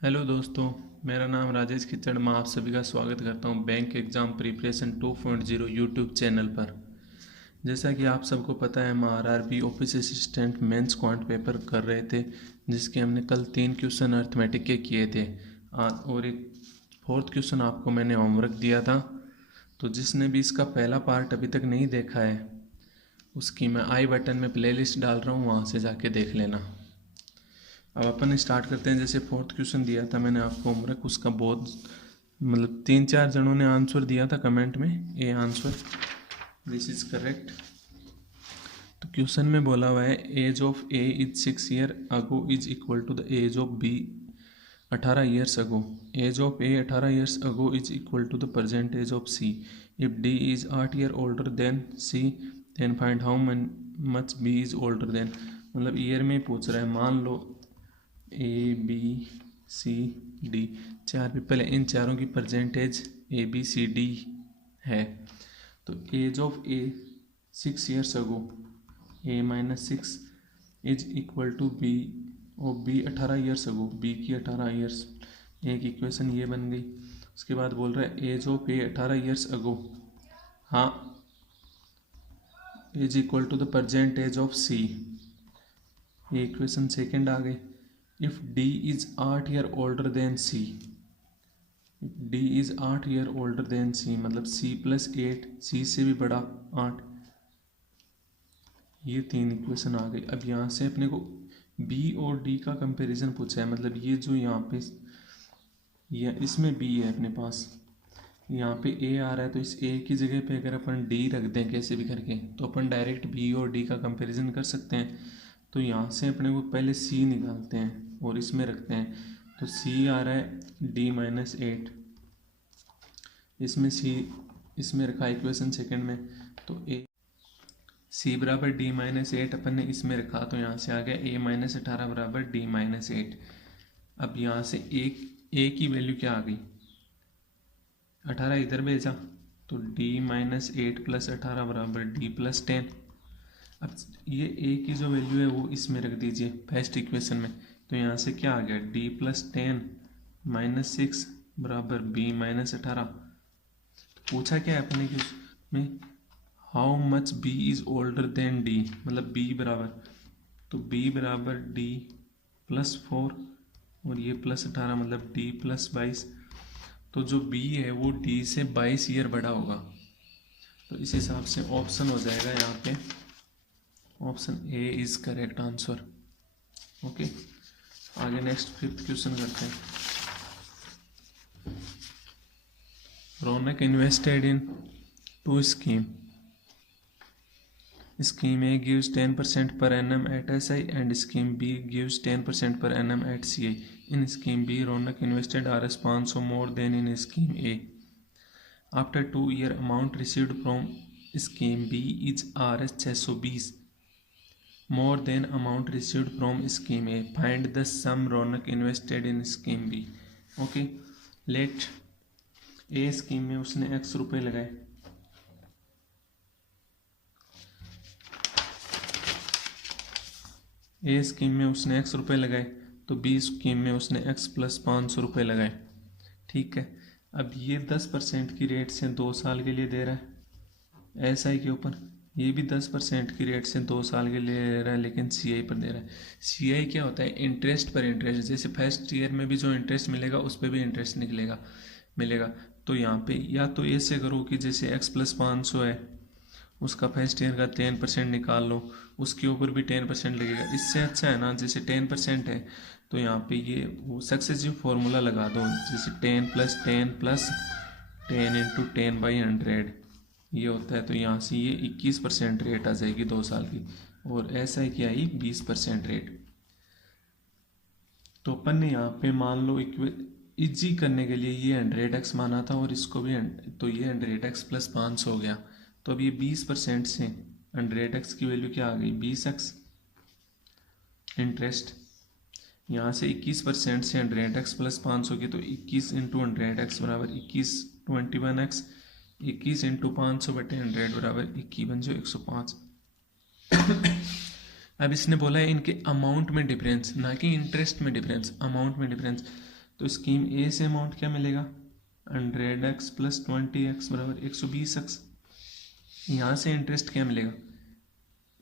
Hello दोस्तों, मेरा नाम राजेश खिचड़। मैं आप सभी का स्वागत करता हूं bank exam preparation 2.0 YouTube channel पर। जैसा कि आप सबको पता है, हम RRB office assistant mains quant paper कर रहे थे, जिसके हमने कल 3 क्वेश्चन अर्थमेटिक के किए थे। और एक फोर्थ क्वेश्चन आपको मैंने होमवर्क दिया था। तो जिसने भी इसका पहला पार्ट अभी तक नहीं देखा है, उसकी मैं आई बटन में प्लेलिस्ट डाल रहा हूँ, वहाँ से जाके देख लेना। अब अपन स्टार्ट करते हैं। जैसे फोर्थ क्वेश्चन दिया था मैंने आपको होमवर्क, उसका बहुत मतलब 3-4 जनों ने आंसर दिया था कमेंट में, A answer, this is correct. तो क्वेश्चन में बोला हुआ है age of A is 6 year ago is equal to the age of B 18 years ago. Age of A 18 years ago is equal to the present age of C. If D is 8 year older than C, then find how much B is older than. मतलब year में पूछ रहा है। मान लो ए B C D चार people है, इन चारों की percentage A B C D है। तो age of A 6 years ago, A -6 is equal to B of B 18 years ago, B की 18 ईयर्स। एक इक्वेशन ये बन गई। उसके बाद बोल रहा है age of A 18 years ago, हाँ, is equal to the present age of C. ये इक्वेशन सेकेंड आ गई। If D is 8 year older than C, D is 8 year older than C मतलब सी प्लस 8, सी से भी बड़ा 8। ये 3 इक्वेशन आ गई। अब यहाँ से अपने को बी और डी का कंपैरिजन पूछा है। मतलब ये जो यहाँ पे इसमें बी है अपने पास, यहाँ पे ए आ रहा है, तो इस ए की जगह पे अगर अपन डी रख दें कैसे भी करके, तो अपन डायरेक्ट बी और डी का कंपैरिजन कर सकते हैं। तो यहाँ से अपने को पहले सी निकालते हैं और इसमें रखते हैं। तो सी आ रहा है D-8, इसमें सी इसमें रखा इक्वेशन सेकंड में। तो ए सी बराबर D-8 अपन ने इसमें रखा, तो यहाँ से आ गया A-18 बराबर D-8। अब यहाँ से ए की वैल्यू क्या आ गई, 18 इधर भेजा, तो D-8 + 18 बराबर D+10। अब ये ए की जो वैल्यू है वो इसमें रख दीजिए फर्स्ट इक्वेशन में। तो यहाँ से क्या आ गया, D+10 -6 बराबर B-18। पूछा क्या है अपने में, how much B is older then D, मतलब B बराबर, तो B बराबर D+4 और ये +18 मतलब D+22। तो जो B है वो D से 22 ईयर बड़ा होगा। तो इस हिसाब से ऑप्शन हो जाएगा यहाँ पे, option A is correct answer. Okay, आगे नेक्स्ट फिफ्थ क्वेश्चन करते हैं। Raunak invested in 2 scheme. Scheme A gives 10% per annum at SI and Scheme B gives 10% per annum at CI. In Scheme B, Ronak invested Rs 500 more than in Scheme A. After 2 year, amount received from Scheme B is Rs 620 more than amount received from Scheme A. Find the sum Ronak invested in Scheme B. Okay, let A scheme में उसने X रुपए लगाए, ए scheme में उसने X रुपए लगाए, तो B scheme में उसने X + 500 रुपये लगाए। ठीक है, अब ये 10% की रेट से 2 साल के लिए दे रहा है SI के ऊपर, ये भी 10% की रेट से 2 साल के लिए दे रहा है, लेकिन CI पर दे रहा है। CI क्या होता है, इंटरेस्ट पर इंटरेस्ट। जैसे फर्स्ट ईयर में भी जो इंटरेस्ट मिलेगा उस पर भी इंटरेस्ट मिलेगा। तो यहाँ पे या तो ऐसे करो कि जैसे X + 500 है, उसका फर्स्ट ईयर का 10% निकाल लो, उसके ऊपर भी 10% लगेगा। इससे अच्छा है ना, जैसे 10% है तो यहाँ पे ये वो सक्सेसिव फॉर्मूला लगा दो, जैसे 10 + 10 + 10 × 10/100 ये होता है। तो यहाँ से ये 21% रेट आ जाएगी 2 साल की, और SI की आई 20% रेट। तो अपन ने यहाँ पे मान लो इजी करने के लिए ये 100x माना था, और इसको भी तो ये 100x + 500 हो गया। तो अब ये 20% से 100x की वैल्यू क्या आ गई, 20x इंटरेस्ट। यहाँ से 21% से 100x + 500 की, तो 21 × 100x बराबर 21, 21x, 21 × 500/100 बराबर 21 × 105। अब इसने बोला है इनके अमाउंट में डिफरेंस, ना कि इंटरेस्ट में डिफरेंस, अमाउंट में डिफरेंस। तो स्कीम ए से अमाउंट क्या मिलेगा, 100x प्लस 20x बराबर 120x। यहाँ से इंटरेस्ट क्या मिलेगा,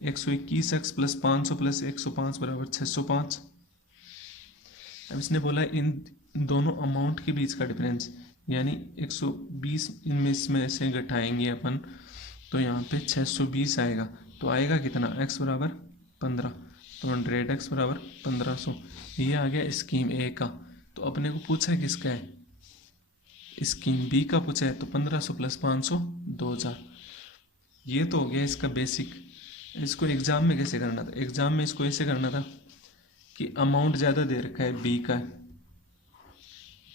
121x प्लस 500 प्लस 105 बराबर 605। अब इसने बोला इन दोनों अमाउंट के बीच का डिफरेंस, यानी 120 इनमें इसमें से घटाएंगे अपन तो यहाँ पे 620 आएगा। तो आएगा कितना, x बराबर 15, तो 100x बराबर 1500। ये आ गया स्कीम ए का। तो अपने को पूछा है किसका है, स्कीम बी का पूछा है, तो 1500 प्लस 500 2000। ये तो हो गया इसका बेसिक। इसको एग्जाम में कैसे करना था, एग्जाम में इसको ऐसे करना था कि अमाउंट ज़्यादा दे रखा है बी का,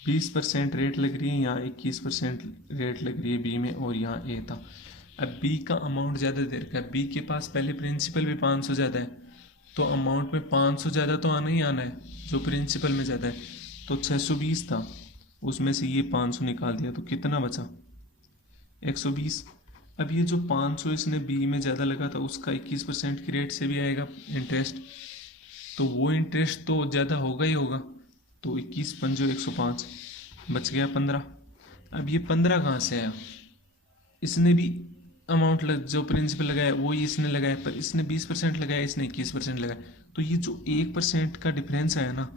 20% रेट लग रही है, यहाँ 21% रेट लग रही है बी में, और यहाँ ए था। अब बी का अमाउंट ज़्यादा दे रखा है, बी के पास पहले प्रिंसिपल भी 500 ज़्यादा है, तो अमाउंट में 500 ज़्यादा तो आना ही आना है जो प्रिंसिपल में ज़्यादा है। तो 620 था, उसमें से ये 500 निकाल दिया तो कितना बचा, 120। अब ये जो 500 इसने बी में ज़्यादा लगा था उसका 21% की रेट से भी आएगा इंटरेस्ट, तो वो इंटरेस्ट तो ज़्यादा होगा ही होगा। तो 21 पंजो 105, बच गया 15। अब ये 15 कहाँ से आया, इसने भी अमाउंट जो प्रिंसिपल लगाया वो ही इसने लगाया, पर इसने 20% लगाया, इसने 21% लगाया। तो ये जो 1% का डिफरेंस आया ना,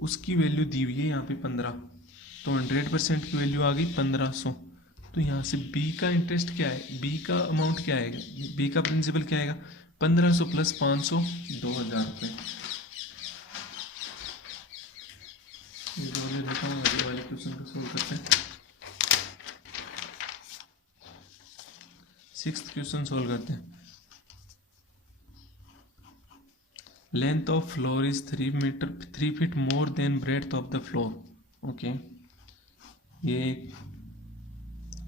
उसकी वैल्यू दी हुई है यहाँ पे 15, तो 100% की वैल्यू आ गई 1500। तो यहाँ से बी का इंटरेस्ट क्या है, बी का अमाउंट क्या आएगा, बी का प्रिंसिपल क्या आएगा, 1500 प्लस 500 2000 रुपये। ये वाले क्वेश्चन को सोल्व करते हैं। 6th क्वेश्चन सोल्व करते हैं। Length of floor is 3 feet more than breadth of the floor. Okay, ये एक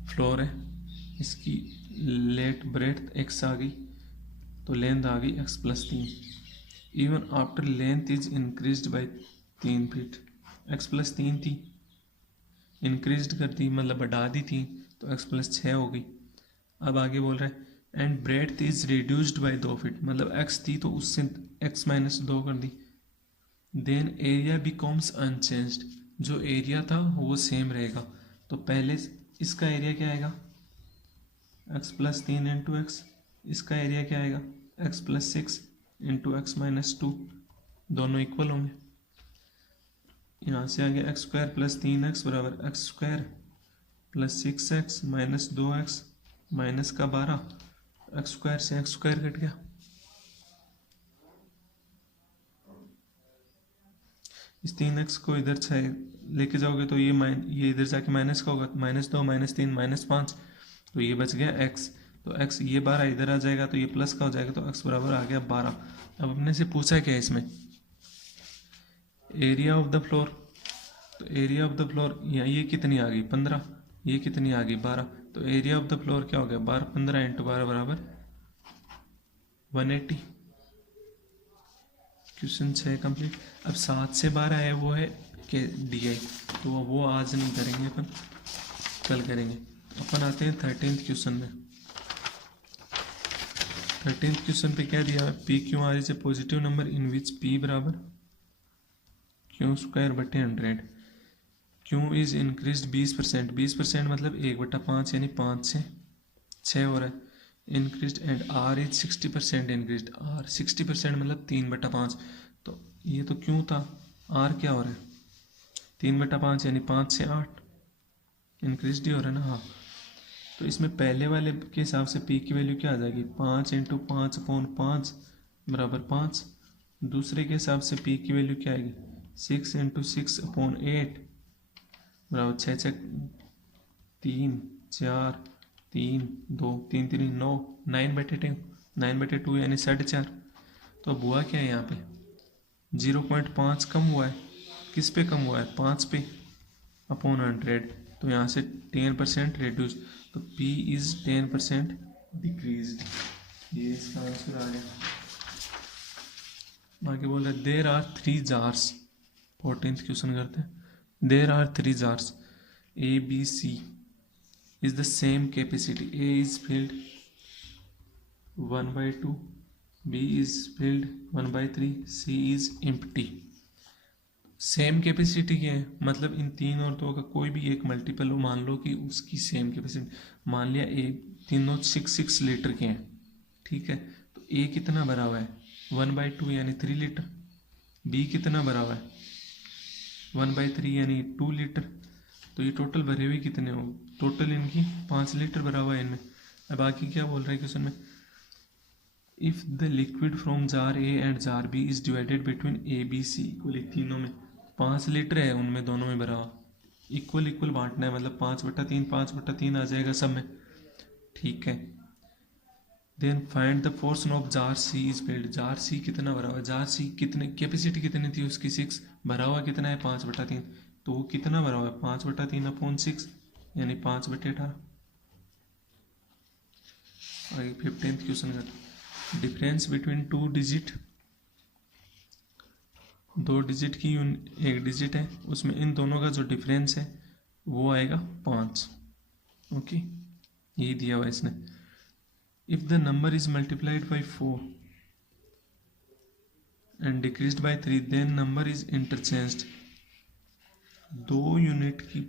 फ्लोर है, इसकी लेट ब्रेड्थ x आ गई, तो लेंथ आ गई x plus 3। Even after length is increased by 3 feet, x plus 3 थी, इंक्रीज कर दी मतलब बढ़ा दी थी, तो x प्लस 6 हो गई। अब आगे बोल रहा है and breadth is reduced by 2 feet, मतलब x थी तो उससे x माइनस 2 कर दी। देन एरिया बिकम्स अनचेंज्ड, जो एरिया था वो सेम रहेगा। तो पहले इसका एरिया क्या आएगा, x प्लस 3 इंटू एक्स, इसका एरिया क्या आएगा, x plus 6 into x minus 2, दोनों इक्वल होंगे। यहाँ से आ गया एक्स स्क्वायर प्लस 3x बराबर x square plus 6x minus 2x minus का 12, एक्स स्क्वायर से एक्स स्क्वायर कट गया। इस 3x को इधर से लेके जाओगे तो ये इधर जाके माइनस का होगा, -2 -3 -5, तो ये बच गया x। तो x ये 12 इधर आ जाएगा तो ये प्लस का हो जाएगा, तो x बराबर आ गया 12। अब अपने से पूछा क्या है इसमें, एरिया ऑफ द फ्लोर। तो एरिया ऑफ द फ्लोर यहाँ ये कितनी आ गई 15, ये कितनी आ गई 12, तो एरिया ऑफ द फ्लोर क्या हो गया 12 15 इंटू 12 बराबर 180। Question 6 complete. अब 7 से 12 है वो है के DI, तो वो आज नहीं करेंगे अपन, कल करेंगे। अपन आते हैं 13th क्वेश्चन में। 13th क्वेश्चन पे क्या दिया है, P Q R is a positive number in which P बराबर क्यू स्क्वायर बटे 100। क्यू इज इंक्रीज 20%, 20% मतलब 1/5 यानी 5 से 6 हो रहा है increase, and R is 60% increase, R 60% मतलब 3/5। तो ये तो क्यों था, आर क्या हो रहा है 3/5 यानी 5 से 8 इंक्रीज ही हो रहा है ना। हाँ, तो इसमें पहले वाले के हिसाब से पी की वैल्यू क्या आ जाएगी 5 इंटू 5/5 बराबर 5। दूसरे के हिसाब से पी की वैल्यू क्या आएगी 6 इंटू 6/8 बराबर 6 3 4 3 2 3 3 9 9/2 9/2 यानी 4.5। तो अब हुआ क्या है यहाँ पे 0.5 कम हुआ है, किस पे कम हुआ है 5 पे अपॉन 100, तो यहाँ से 10% रिड्यूस, तो P इज 10% डिक्रीज। ये इसका आंसर आ गया। आगे बोल रहे देर आर 3 जार्स, 14th क्वेश्चन करते हैं। There are 3 jars A B C is the same capacity. A is filled 1/2, B is filled 1/3, C is empty. Same capacity की है, मतलब इन 3 और 2 का कोई भी एक मल्टीपल हो, मान लो कि उसकी सेम कैपेसिटी, मान लिया ए तीनों 6 लीटर के हैं, ठीक है। तो ए कितना भरा हुआ है 1/2 यानी 3 लीटर, बी कितना भरा हुआ है 1/3 यानी 2 लीटर। तो ये टोटल भरे हुए कितने हो, टोटल इनकी 5 लीटर भरा हुआ है इनमें। अब बाकी क्या बोल रहा है क्वेश्चन में, if the liquid from jar A and jar B is divided between A B C equally, तीनों में 5 लीटर है, उनमें दोनों में भरा हुआ, इक्वल इक्वल बांटना है, मतलब 5/3 5/3 आ जाएगा सब में, ठीक है। Then find the portion of jar C is filled, jar C कितना भरा हुआ है, जार सी कितने कैपेसिटी कितनी थी उसकी 6, भरा हुआ कितना है 5/3, तो वो कितना भरा हुआ है 5/3/6 यानी 5/18। आगे 15th क्वेश्चन का, डिफरेंस बिटवीन 2 डिजिट, 2 डिजिट की एक डिजिट है, उसमें इन दोनों का जो डिफरेंस है वो आएगा 5, ओके, यही दिया हुआ इसने। If the number is multiplied by 4 and decreased by 3 then number is interchanged, 2 unit की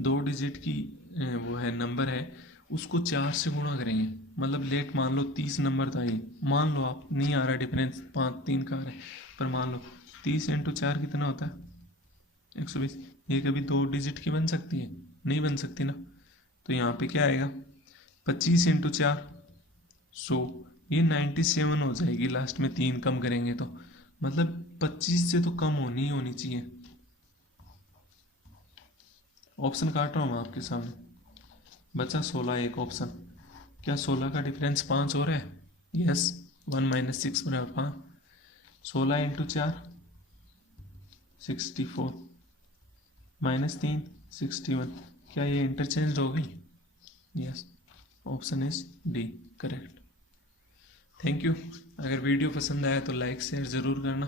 2 डिजिट की वो है नंबर है, उसको 4 से गुणा करेंगे, मतलब लेट मान लो 30 नंबर था ये, मान लो आप नहीं आ रहा डिफरेंस 5 3 का आ रहा है, पर मान लो 30 × 4 कितना होता है 120, ये कभी 2 डिजिट की बन सकती है, नहीं बन सकती ना। तो यहाँ पे क्या आएगा 25 × 4 100, ये 97 हो जाएगी, लास्ट में 3 कम करेंगे तो, मतलब 25 से तो कम होनी चाहिए। ऑप्शन काट रहा हूँ आपके सामने, बचा 16 एक ऑप्शन, क्या 16 का डिफरेंस 5 हो रहा है, यस 1 - 6 बराबर 5, 16 × 4 64 -3 61, क्या ये इंटरचेंज हो गई, yes option is D correct. Thank you. अगर वीडियो पसंद आया तो लाइक शेयर ज़रूर करना।